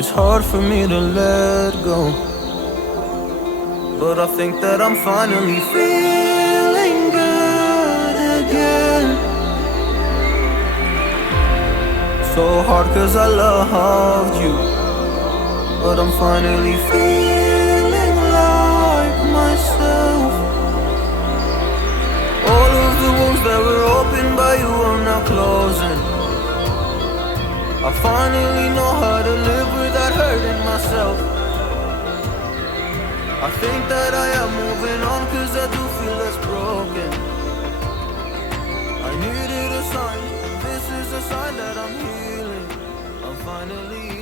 It's hard for me to let go, but I think that I'm finally feeling good again. So hard cause I loved you, but I'm finally feeling like myself. All of the wounds that were opened by you are now closing. I finally know how to live without hurting myself. I think that I am moving on cause I do feel less broken. I needed a sign, this is a sign that I'm healing. I'm finally